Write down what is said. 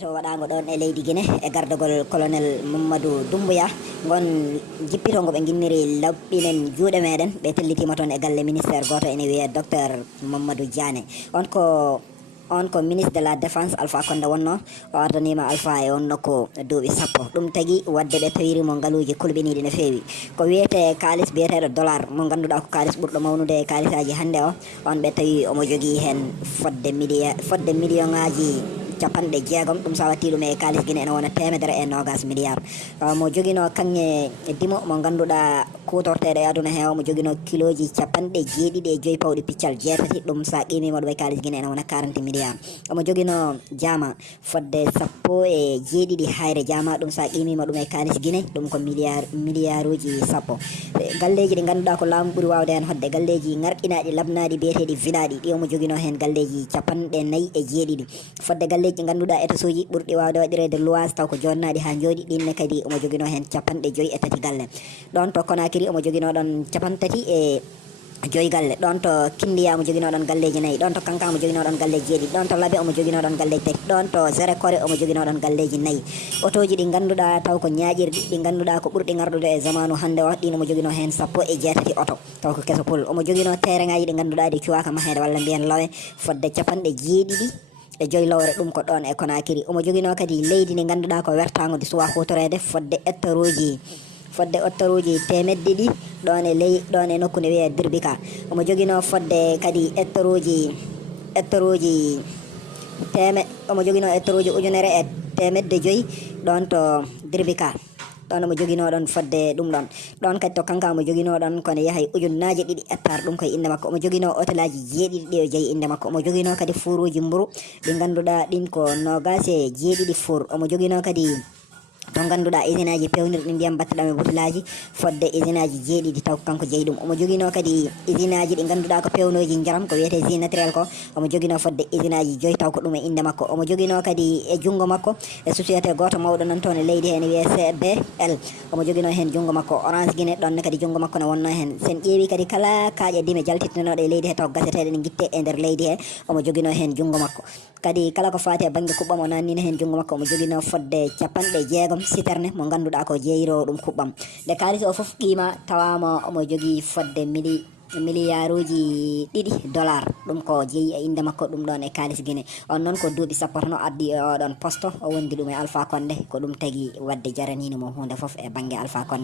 to waɗago ɗon e leydi Guinée e gardagol colonel Mamadou Doumbouya gon jippitogo ɓe gimmiri laɓɓinen juuɗe meɗen ɓe tellitima toon e galle ministére goto ene wiye docteur Mamadou Diané on ko ministre de la défense Alpha Condé wonno o ardanima Alpha e on nokku duuɓi sappo ɗum tagui wadde ɓe tawirimo ngaaluji kulɓiniɗi no fewi ko wiyete kalis biyeteɗo dollar mo ganduɗa ko kalis ɓurɗo mawnude e kalisaji hande o on ɓe tawi omo jogui hen fodde million ngaji capanɗe jeegom ɗum sa watti ɗum e kalis Guinée ene wona 120 milliard mo joguino kanŋe dimo mo ganduɗa kutorteɗo e aduna he mo joguino kiloji capanɗe jeeɗiɗi e joyi pawɗi piccal jeetati ɗum sa qimima ɗum e kalis Guinée ene wona 40 milliard omo joguino jama fodde sappo e jeeɗiɗi hayre jama ɗum sa qimima ɗum e kalis Guinée ɗum ko milliard uji sappo galleji ɗi ganduɗa ko laamu ɓuuri wawde hen hodde galleji ngarɗinaɗi labnaɗi biyeteɗi vilaɗi ɗi omo joguino hen galleji capanɗe nayyi e jeeɗiɗi fodde galleji ɗi ganduɗa état suji ɓurɗi wawde waɗirede luwage taw ko jonnaɗi ha jooɗi ɗinne kadi omo joguino hen capanɗe joyyi e tati galle ɗon to Conakry omo joguino ɗon capantati e joyi galle ɗon to Kindiya omo joguinoɗon galleji nayyi ɗon to Kanka omo joguinoɗon galleji jeeɗiɗi ɗon to Labé omo joguinoɗon galleji tati ɗon to Zere Kore omo joguinoɗon galleji nayyi otoji ɗi ganduɗa taw ko ñaaƴirɗi ɗi ganduɗa ko ɓurɗi gardude e zamanu hande o ɗin omo joguino hen sappo e jeetati oto taw ko keso pol omo joguino terrain ngaji ɗi ganduɗa ɗi cuwaka mahede walla mbiyen lawe fodde capanɗe jeeɗiɗi e joyi lowre ɗum ko ɗon e Conakry omo joguino kadi leydi ndi ganduɗa ko wertago ndi suwa hutorede fodde hectare uji temedde ɗiɗi ɗon e nokku nde wiye Birbika omo joguino fodde kadi hectare uji ujunere e temedde joyyi ɗon to Birbika ɗon omo joguinoɗon fodde ɗum ɗon kadi to Kanka omo joguinoɗon kone yahay ujunnaje ɗiɗi hectare ɗum koye inde makko omo joguino hôtel aji jeeɗiɗi ɗi o jeeyi inde makko omo joguino kadi fuuruji mburu ɗi ganduɗa ɗin ko nogas e jeeɗiɗi four omo joguino kadi to ganduɗa usine aji pewnirɗi ndiyam batteɗam e butillaji fodde usine aji jeeɗiɗi taw kanko jeeyi ɗum omo joguino kadi usine aji ɗi ganduɗa ko pewnoji jaram ko wiyete jus naturel ko omo joguino fodde usine aji joyyi taw ko ɗum e inde makko omo joguino kadi e junggo makko e société goto mawɗo nan toon e leydi he ne wiye CBL omo joguino hen junggo makko Orange Guinée ɗonne kadi junggo makko ne wonno hen sen ƴeewi kadi kala kaaƴe dime jaltitinoɗe e leydi he taw gaseteɗe ɗe guitte e nder leydi he omo joguino hen junggo makko kadi kala ko fati e banggue kuɓɓam o nannino hen junggo makko omo joguino fodde capanɗe jeegom citerne mo ganduɗa ko jeeyiro ɗum kuɓɓam nde kalis o foof qima tawama omo jogui fodde milliard uji ɗiɗi dollar ɗum ko jeeyi e inde makko ɗum ɗon e kalis Guinée on noon ko duuɓi sappo tan o addi e oɗon poste o wondi ɗum e Alpha Condé ko ɗum tagui wadde jaranino mo hunde foof e banggue Alpha Condé